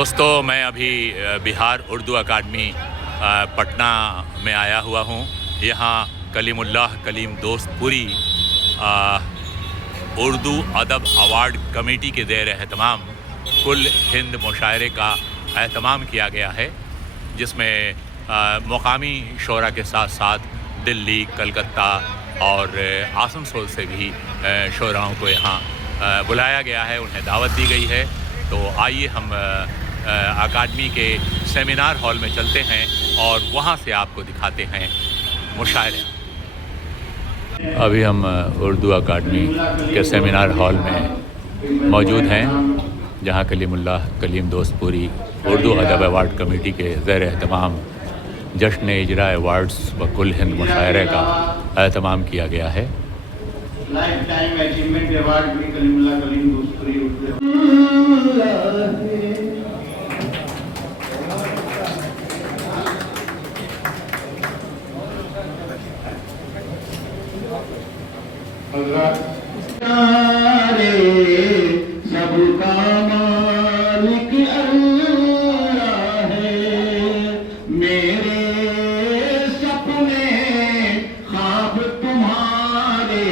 दोस्तों, मैं अभी बिहार उर्दू अकादमी पटना में आया हुआ हूँ। यहाँ कलीमुल्लाह कलीम दोस्तपुरी उर्दू अदब अवार्ड कमेटी के ज़ेर एहतमाम कुल हिंद मुशायरे का एहतमाम किया गया है, जिसमें मकामी शोरा के साथ साथ दिल्ली, कलकत्ता और आसनसोल से भी शोराओं को यहाँ बुलाया गया है, उन्हें दावत दी गई है। तो आइए हम अकादमी के सेमिनार हॉल में चलते हैं और वहाँ से आपको दिखाते हैं मुशायरे। अभी हम उर्दू अकादमी के सेमिनार हॉल में मौजूद हैं, जहाँ कलीमुल्लाह कलीम दोस्तपुरी उर्दू अदब अवार्ड कमेटी के ज़ेर एहतमाम जश्न इजरा अवार्ड्स व कुल हिंद मुशायरे का एहतमाम किया गया है। लाइफ टाइम अचीवमेंट अवार्ड भी कलीमुल्लाह कलीम दोस्तपुरी सबका मालिक अल्लाह है, मेरे सपने ख्वाब तुम्हारे,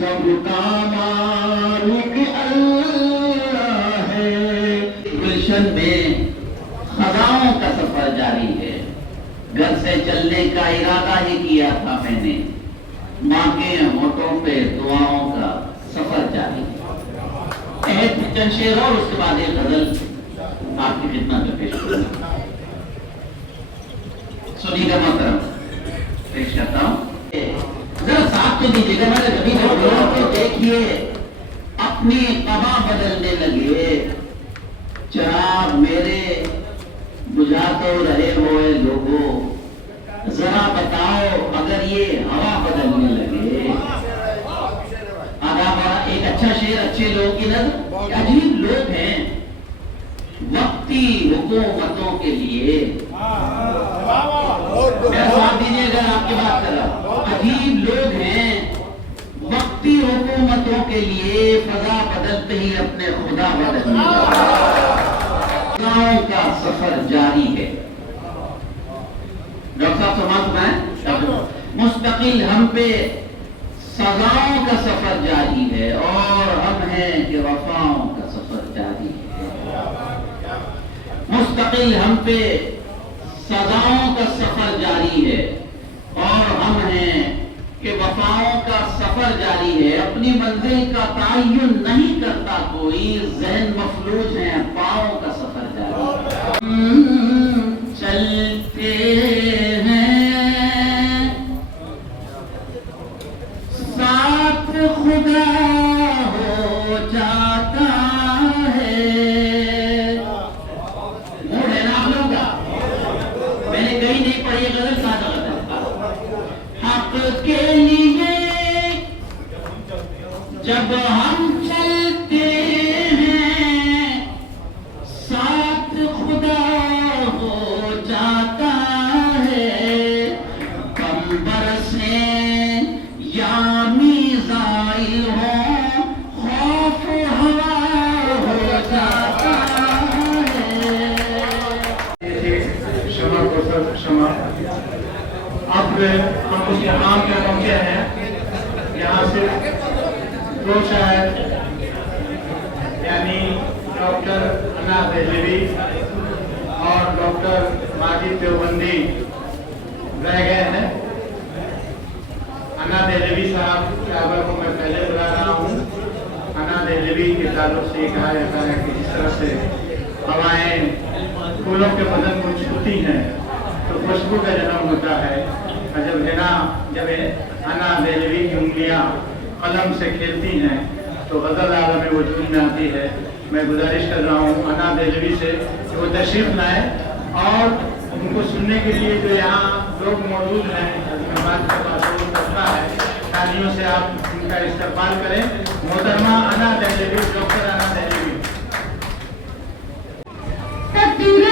सबका मालिक अल्लाह है। गुलशन में खजाओं का सफर जारी है, घर से चलने का इरादा ही किया था मैंने, माँ के होठों पे दुआओं का सफर जारी है। चंद शेर और उसके बाद एक गजल आपकी खिदमत में पेश करूंगा। सुनिएगा मोहतरम, पेश करता हूँ। जरा साथ तो दीजिएगा, मैंने कभी तो देखिए अपनी तबा बदलने लगे, चिराग मेरे बुझा तो रहे हुए लोगों, जरा बताओ अगर ये हवा बदलने लगे। एक अच्छा शेर, अच्छे लोग की नजर अजीब लोग हैं वक्ती हुकूमतों के लिए। साथ दीजिए अगर आपकी बात कर रहा, अजीब लोग हैं वक्ती हुकूमतों के लिए, फजा बदलते ही अपने खुदा बदलते का सफर जारी है। डॉक्टर साहब समाज में मुस्तकिल हम पे सजाओं का सफर जारी है, और हम हैं कि वफाओं का सफर जारी है। मुस्तकिल हम पे सजाओं का सफर जारी है, और हम हैं कि वफाओं का सफर जारी है। अपनी मंजिल का तायुन नहीं करता कोई, ज़हन मफलूज है, पाँव का सफर जारी है। चलते हैं साथ खुदा हो जाता है। मूड है ना आप लोगों का? मैंने कहीं नहीं पढ़ी है गजल, कहाँ गलत है। हक के लिए जब हम चलते हैं, साथ खुदा हो जाता है। कम बरसे या मीज़ाइल हो, खौफ हवा हो जाता है। क्षमा को सब क्षमा। अब हम उस मुकाम पे पहुंचे हैं, यहाँ से दो शायर यानी डॉक्टर अन्ना दहलवी और डॉक्टर माजिद देवबंदी रह गए हैं। अन्ना दहलवी साहब को मैं पहले बुला रहा हूँ। अन्ना दहलवी के ताल्लुक से कहा जाता है कि जिस तरह से हवाएं फूलों के बदन को छूती हैं तो खुशबू का जन्म होता है, और जब अन्ना दहलवी की उंगलियाँ कलम से खेलती हैं तो गजल आलम में वजूद में आती है। मैं गुजारिश कर रहा हूँ अन्ना दहलवी से कि वो तशरीफ लाएं, और उनको सुनने के लिए जो यहाँ लोग मौजूद हैं, तालियों से आप उनका इस्तकबाल करें। मोहतरमा अन्ना दहलवी, डॉक्टर अन्ना दहलवी। तकदीर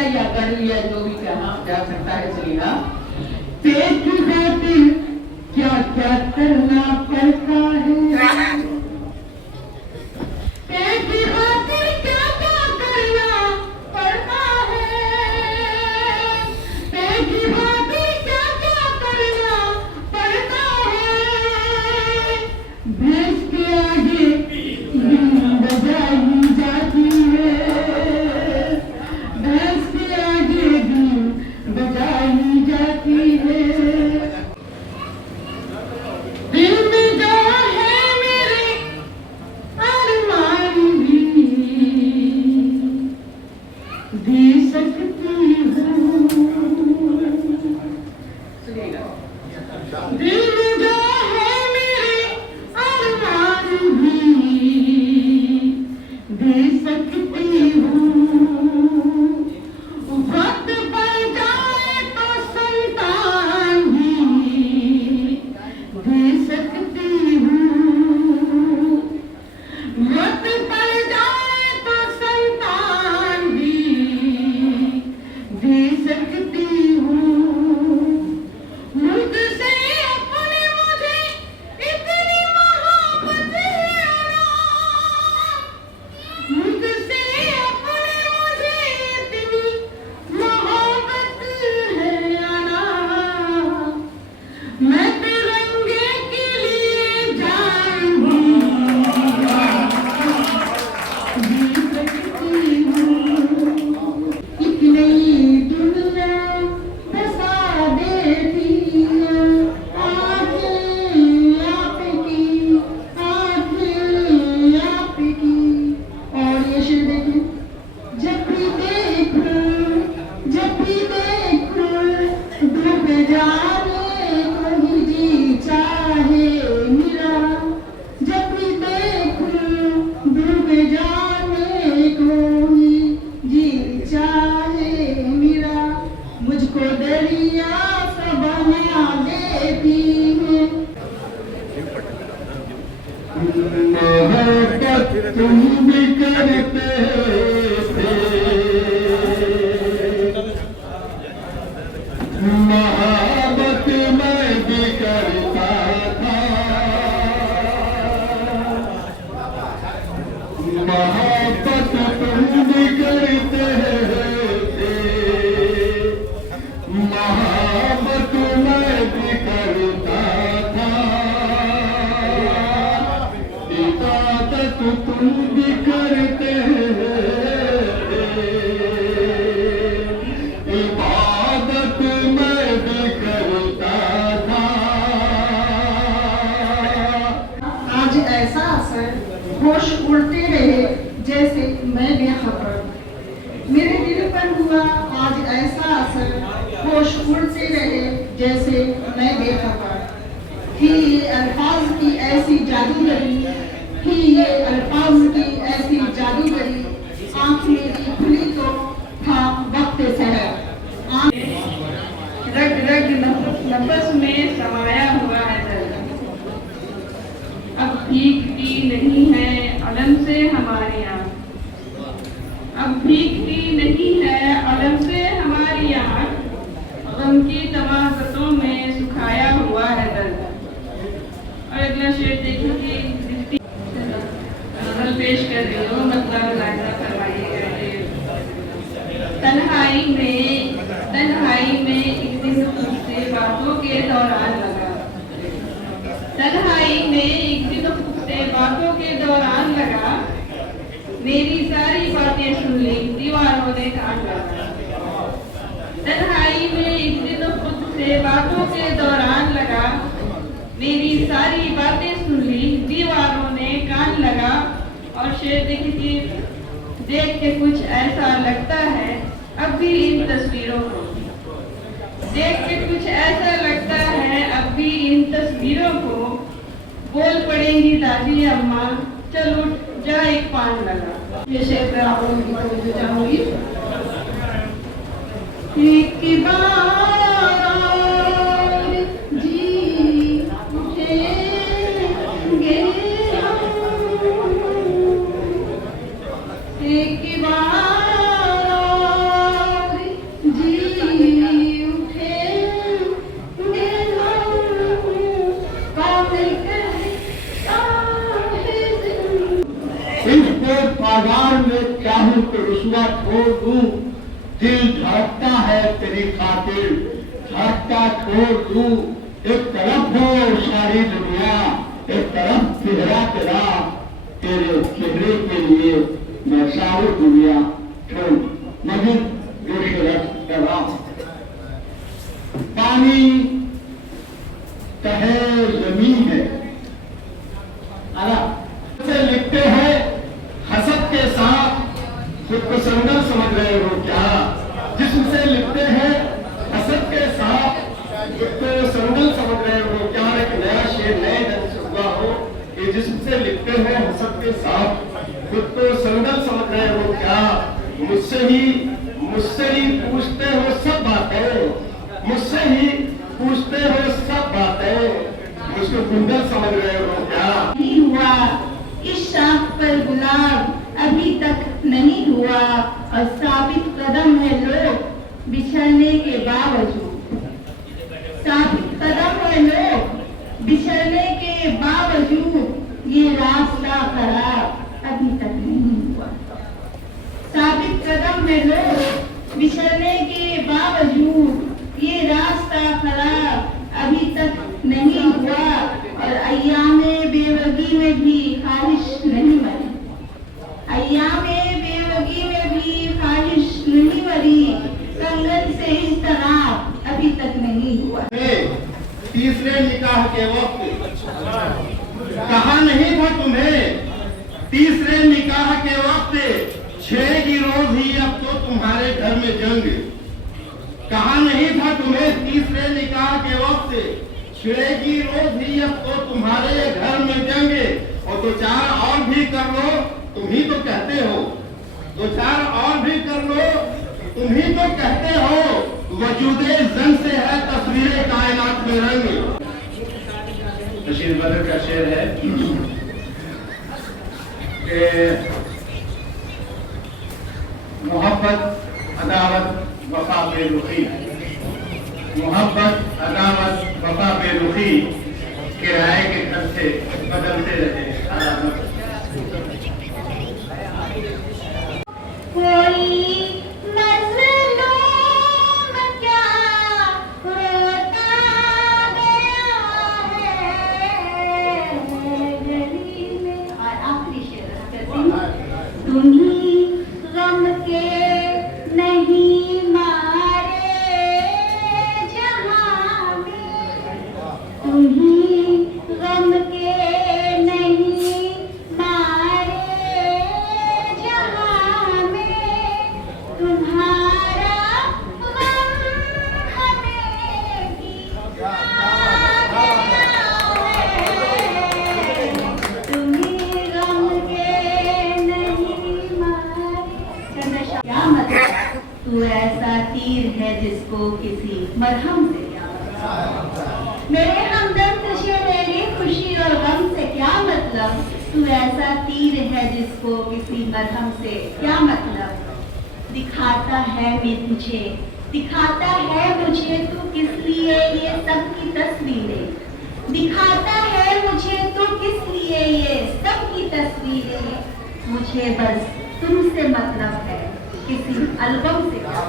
लिया या कर लिया, जो भी कहा जा सकता है चलेगा। पेट की खातिर क्या क्या करना पड़ता है, पेट की खातिर क्या क्या करना पड़ता है, पेट की खातिर क्या क्या करना पड़ता है। भैंस के आगे बजाई जाती है, भैंस के आगे बजाई जाती है। दिल में जो है मेरे अरमान भी दे सकती हूँ, दिल में जो है मेरे अरमान भी दे सकती हूँ। वक्त पड़ जाए तो संतान भी दे सकती हूँ, वक्त पड़ जाए तो संतान भी दे सकती हूँ। मुल्क से अपने मुझे इतनी मोहब्बत है आराम, मुल्क से अपने मुझे इतनी मोहब्बत है आराम। मैं तिरंगे के लिए जान भी दे सकती हूँ। एक नई दुनिया बसा देती है आँखें आपकी, आँखें आपकी। और ये शेर देखिए, जब भी देखूं, जब भी देखूं डूब जाने को ही जी चाहे मेरा, जब भी देखूं डूब जाने को ही जी चाहे मेरा। मुझको दरिया सा बना देती है मोहब्बत तुम भी करते थे, मोहब्बत मैं भी करता था, मोहब्बत तुम भी करते थे, मोहब्बत मैं भी करता था, इबादत तुम भी करते थे, इबादत मैं भी करता था। आज ऐसा असर होश उड़ते रहे जैसे मैं बेखबर, मेरे दिल पर हुआ आज ऐसा असर होश उड़ते रहे जैसे मैं बेखबर। कि ये अल्फाज की ऐसी जादूगरी, कि ये अल्फाज की ऐसी जादूगरी, आँख मेरी खुली तो था वक्त सहर, रग रग नफस में समाया हुआ है दर्द। अब भीगती नहीं है अलम से हमारी आँख, अब भीगती नहीं है अलम से हमारी आँख, गम की तमाकतों में सुखाया हुआ है दर्द। और अगला शेर देखिए, पेश कर रही हूँ, मतलब लाइना करवाइएगा। तन्हाई में एक दिन से बातों के दौरान लगा, तन्हाई में एक दिन से बातों के दौरान लगा, मेरी सारी बातें सुन ली दीवारों ने कान लगा। तन्हाई में एक दिन खुद से बातों के दौरान लगा, मेरी सारी बातें सुन ली दीवारों ने कान लगा। और शेर देखिए, देख के कुछ ऐसा लगता है अब भी इन तस्वीरों को, देख के कुछ ऐसा लगता है अब भी इन तस्वीरों को, बोल पड़ेंगी दादी अम्मा चल उठ जा एक पान लगा। ये शेर पर आप लोगों की तवज्जो चाहूंगी। एक बार जी उठेंगे हम, एक बार दिल धड़कता है तेरी खातिर, धड़कता छोड़ तू, एक तरफ हो सारी दुनिया, एक तरफ चेहरा तेरा, तेरे चेहरे के लिए मैं सारी दुनिया छोड़ मगर जो शरत करा। पानी तहे जमीन है, से लिखते हैं हसद के साथ, खुद को संगल समझ रहे हो क्या? जिससे लिखते हैं हसद के साथ, खुद को संगल समझ रहे हो क्या? एक नया शेर नए ढंग से हुआ हो कि जिससे लिखते हैं हसद के साथ, खुद को संगल समझ रहे हो क्या? मुझसे ही पूछते हो सब बातें, मुझसे ही पूछते हो सब बातें, मुझको गुंडल समझ रहे हो क्या? नहीं हुआ इस शाख पर गुलाब अभी तक नहीं हुआ, और साबित कदम है लोग बिछड़ने के बावजूद, साबित कदम है लोग बिछड़ने के बावजूद, ये रास्ता खराब अभी तक नहीं हुआ। साबित कदम है लोग बिछड़ने के बावजूद, ये रास्ता खराब अभी तक नहीं हुआ, और अय्यामे बेवगी में भी ख्वाहिश नहीं मरी, अय्यामे बेवगी में भी ख्वाहिश नहीं मरी, कंगन से इस तरह अभी तक नहीं हुआ। तीसरे निकाह के वक्त कहा नहीं था तुम्हें, तीसरे निकाह के वक्त छेड़ेगी रोज ही अब तो तुम्हारे घर में जंग, कहा नहीं था तुम्हें तीसरे निकाह के वक्त छिड़ेगी रोज ही अब तो तुम्हारे घर में जंग, और दो चार और भी कर लो तुम ही तो कहते हो, दो चार और भी कर लो तुम ही तो कहते हो, वजूदे जंग से है तस्वीरें कायनात में रंग। बशीर बदर का शेर है कि मोहब्बत अदावत वफा बेरुखी, मोहब्बत अदावत वफा बेरुखी, किराए के घर से बदलते रहे। कोई मजलूम क्या रोता गया है गली में। और आखिरी शेर तुम्ही गम के नहीं मारे जहां में, तुम्ही गम के नहीं मारे जहां में, तुम्हारा गम हमें भी आ गया है, तुम्ही गम के नहीं मारे। क्या मतलब तू ऐसा तीर है जिसको किसी मरहम से क्या मतलब, मेरे हमदर्द से मेरी खुशी और गम से क्या मतलब, तू ऐसा तीर है जिसको किसी मरहम से क्या मतलब, दिखाता है मुझे, दिखाता है मुझे तू किस लिए ये सब की तस्वीरें, दिखाता है मुझे तू किस लिए ये सब की तस्वीरें, मुझे बस तुमसे मतलब है किसी एल्बम से क्या।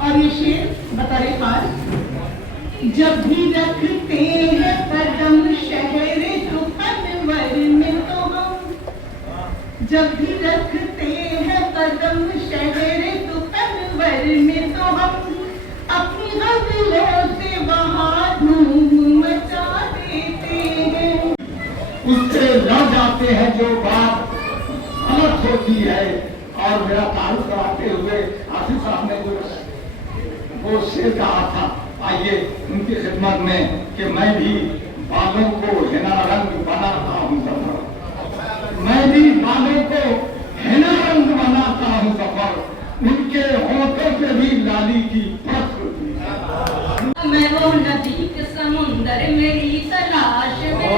और ये शेर बतारे खास, जब भी रखते हैं कदम शहर सुखनवर में तो हम, जब भी रखते हैं कदम शहर सुखनवर में तो हम, अपनी गजलों से वहाँ धूम मचा देते हैं। उससे लड़ जाते हैं जो बात गलत होती है। और मेरा तारुफ कराते हुए आसिफ साहब ने जो वो शेर कहा था, आइए उनकी खिदमत में कि मैं भी बालों को हिना रंग बनाता हूँ सफर, मैं भी बालों को हिना रंग बनाता हूँ सफर, उनके होठों से भी लाली की परत होती है। मैं वो नदी के समुंदर मेरी तलाश में,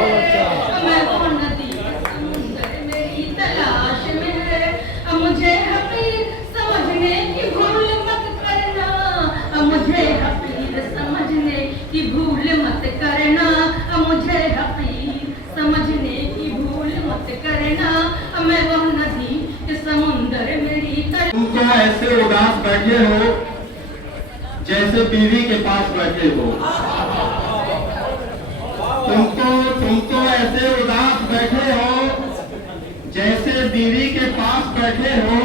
मैं वो नदी के समुंदर मेरी तलाश में है, मुझे हकीर समझने की भूल मत करना, मुझे हकीर समझने की भूल मत करना, मुझे हकीर समझने की भूल मत करना, मैं वो नदी के समुंदर मेरी तलाश। ऐसे उदास बैठे हो जैसे बीवी के पास बैठे हो। तुम तो ऐसे उदास बैठे हो जैसे बीवी के पास बैठे हो।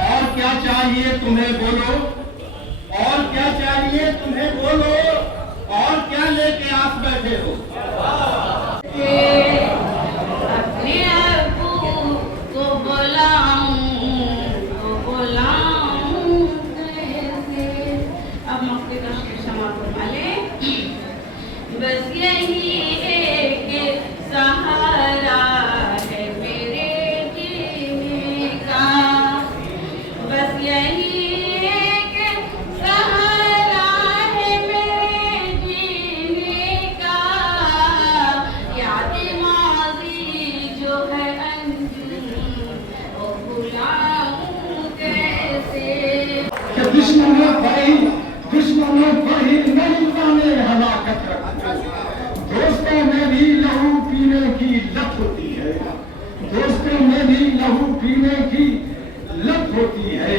और क्या चाहिए तुम्हें बोलो, और क्या चाहिए तुम्हें बोलो, और क्या लेके आस बैठे हो। अपने अबू को बुलाऊं कैसे। अब मौके का शेर समाप्त वाले। बस यही एक सहारा है मेरे जीने का, बस यही एक सहारा है मेरे जीने का। याद माज़ी जो है अंजुम वो भुलाऊं कैसे। दुश्मनों पर ही नहीं जाने हलाकत रखते। दोस्तों में भी लहू पीने की लत होती है, दोस्तों में भी लहू पीने की लत होती है।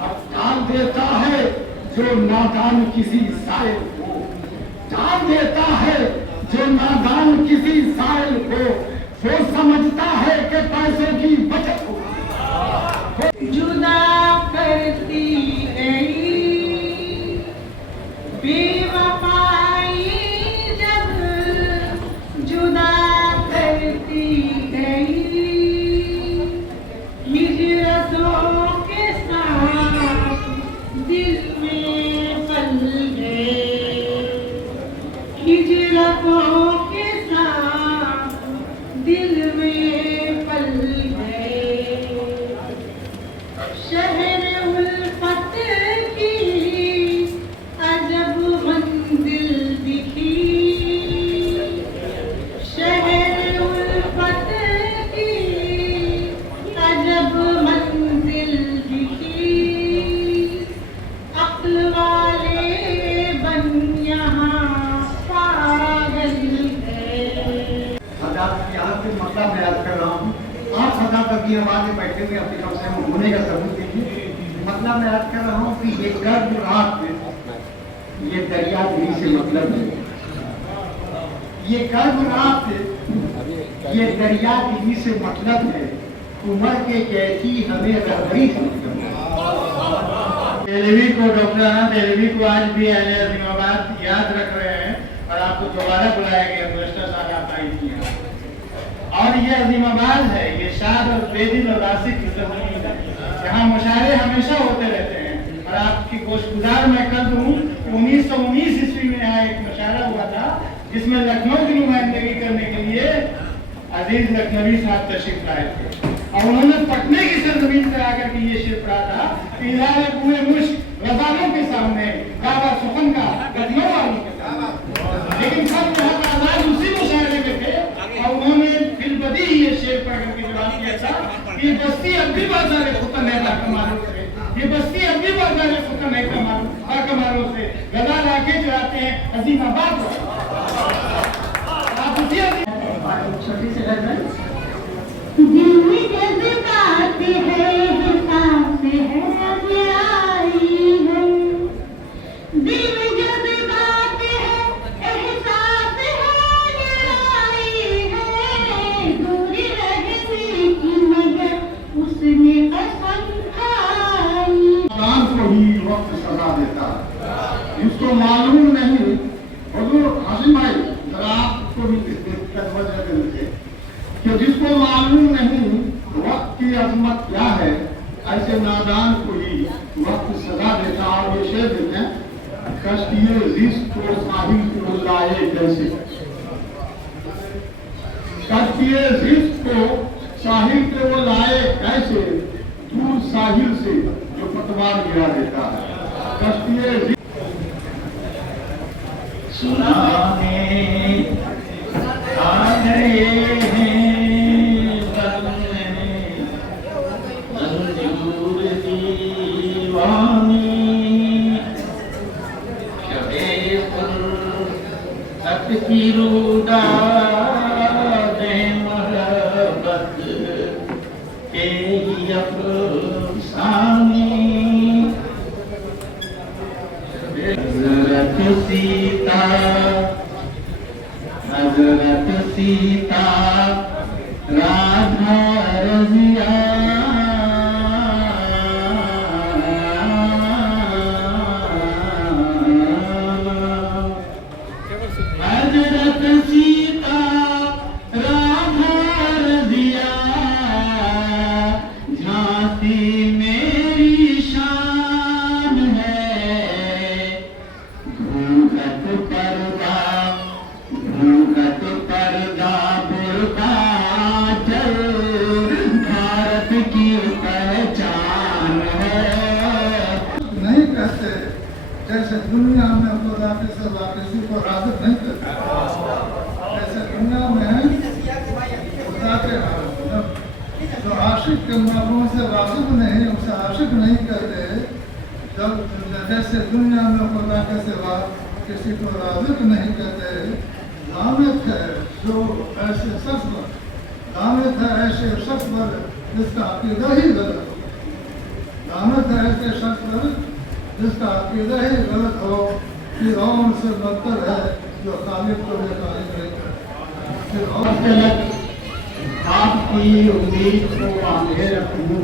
अब टाल देता है जो नादान किसी साइल को, टाल देता है जो नादान किसी साइल को। वो समझता है कि पैसों की बचत होती। जुदा करती गई बेवफाई जब जुदा करती गई, हिजरतों के साथ दिल में पल गए, हिजरतों के साथ दिल में पल गए। शहर उल्फत की अजब मंजिल दिखी, शहर उल्फत की अजब मंजिल दिखी। अक्ल वाले बन यहाँ पागल है। सदा यहाँ से मतलब मैं याद कर रहा हूँ। आप सदा कभी हमारे बैठे हुए अपने कम से कम होने का सबूत दीजिए। मतलब मैं याद कर रहा हूँ कि ये गर्भ रात ये दरियागिरी से मतलब है, ये गर्भ रात ये दरियागिरी से मतलब है। उम्र के कैसी हमें रहबरी से मतलब है। तेलवी को डॉक्टर आना तेलवी को आज भी अहले अज़ीमाबाद याद रख रहे हैं और आपको दोबारा बुलाया गया। गुज़श्ता साल आप आई थी और ये अज़ीमाबाद है, ये शाद और बेदिल और रासिक की ज़मीन है, यहाँ मुशायरे हमेशा होते रहते हैं। और आपकी गोशगुजार मैं कर दूँ कि 1919 ईस्वी में यहाँ एक मुशायरा हुआ था जिसमें लखनऊ की नुमाइंदगी करने के लिए अजीज लखनवी साहब तशरीफ लाए थे और उन्होंने पटने की सरजमीन पर आकर के ये शेर पढ़ा था कि इलाहे पूरे मुश्क रज़ानों के सामने काबा सुखन का लखनऊ वालों के सामने। लेकिन सब यहाँ का आजाद उसी मुशायरे में थे और उन्होंने फिर बदी ये शेर पढ़ करके जवाब दिया था कि बस्ती अब भी बाजार खुतन है कमालों से, ये बस्ती अब भी बाजार खुतन है कमालों से। गदा लाके जो आते हैं अज़ीमाबाद आप उसी छोटी से दिल में जज्बात है, हिसाब है आई है। दिल में जज्बात है, एहसास है आई है। दूरी रहने की मगर उसने कसम खाई। नादान को ही वक्त सजा देता है, जिसको मालूम नहीं। हुजूर हाशिम भाई जरा आपको भी कि जिसको मालूम नहीं वक्त की अजमत क्या है, ऐसे नादान को ही वक्त सजा देता। और ये शेर देते हैं कश्तिए रिज़्क़ को साहिल को लाए कैसे, कश्तिए रिज़्क़ को साहिल पे वो लाए कैसे, दूर साहिल से जो पतवार गिरा देता है। कश्तिए सुनाने आ गए हैं मंजूर दीवानी, शबे तक की रूडा दे मोहब्बत के ही अफसाने। जैसे दुनिया में खुदा के सिवा किसी को राज़ी नहीं करता, ऐसे दुनिया में खुदा के जो आशिक के मर्दों से वाकिफ नहीं, उसे आशिक नहीं करते, जब जैसे दुनिया में खुदा के सिवा किसी को राज़ी नहीं करते, लानत है जो ऐसे शख्स पर, लानत है ऐसे शख्स पर जिसका अकीदा ही गलत हो, लानत है ऐसे शख्स पर जिसका अकीदा ही गलत हो, फिरौन से बदतर है जो खालिद को बेखालिद नहीं करता। फिरौन आपकी उम्मीद को बांधे रखूं,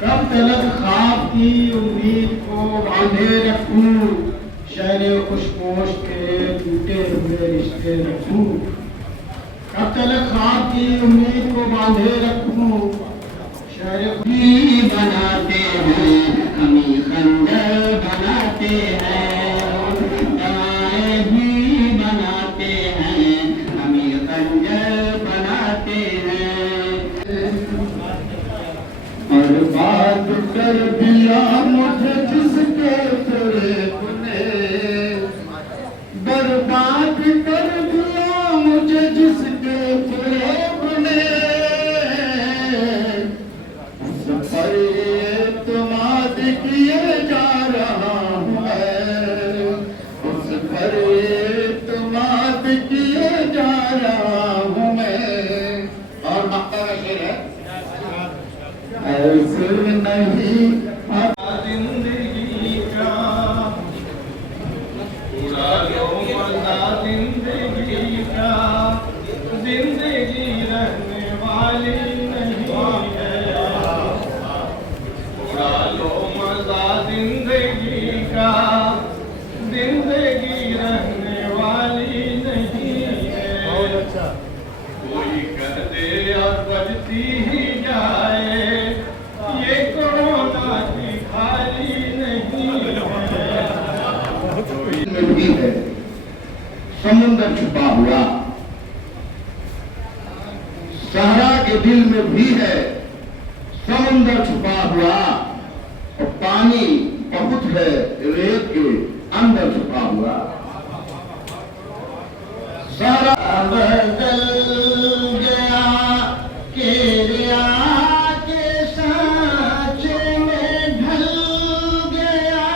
कब तलक ख्वाब की उम्मीद को बांधे रखूं, शहरे खुशपोश के टूटे हुए रिश्ते रखूं, कब तलक ख्वाब की उम्मीद को बांधे रखूं, शहरे भी बनाते हैं हमें खंजर बनाते हैं, दवाएं भी बनाते हैं हमें खंजर बनाते हैं, और बात कर दिया मुझे जिसके फरेब ने, बर्बाद कर दिया मुझे जिसके फरेब ने, उस पर एतमाद किए जा रहा हूं मैं, उस पर एतमाद किए जा रहा हूं मैं। और मक्का का शेर है, ऐसे नहीं जिंदगी का उड़ा लो मजा जिंदगी का, जिंदगी रहने वाली नहीं है, उड़ा लो मजा जिंदगी का, जिंदगी रहने वाली नहीं है, कोई कह दे और बजती ही जाए, ये कोरोना की खाली नहीं है, समुंदर छुपा हुआ, सहरा के दिल में भी है समुंदर छुपा हुआ, और पानी बहुत है रेत के अंदर छुपा हुआ, सहरा बदल गया केरिया के सांचे में ढल गया,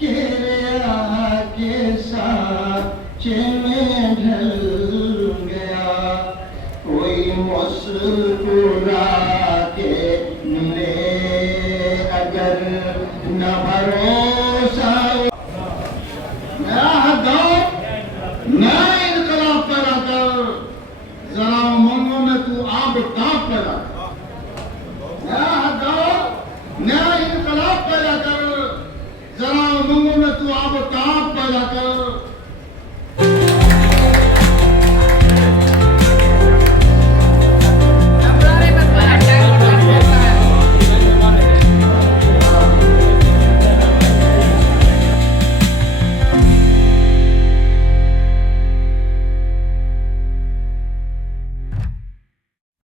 केरिया के सांचे में ढल गया, कोई मुस्कुरा के मिले अगर न भरोसा, नया इनकलाब पैदा कर, जरा उमंगों में तू आब ताप पैदा कर, नया इनकलाब पैदा कर, जरा उमंगों में तू आब ताप पैदा कर,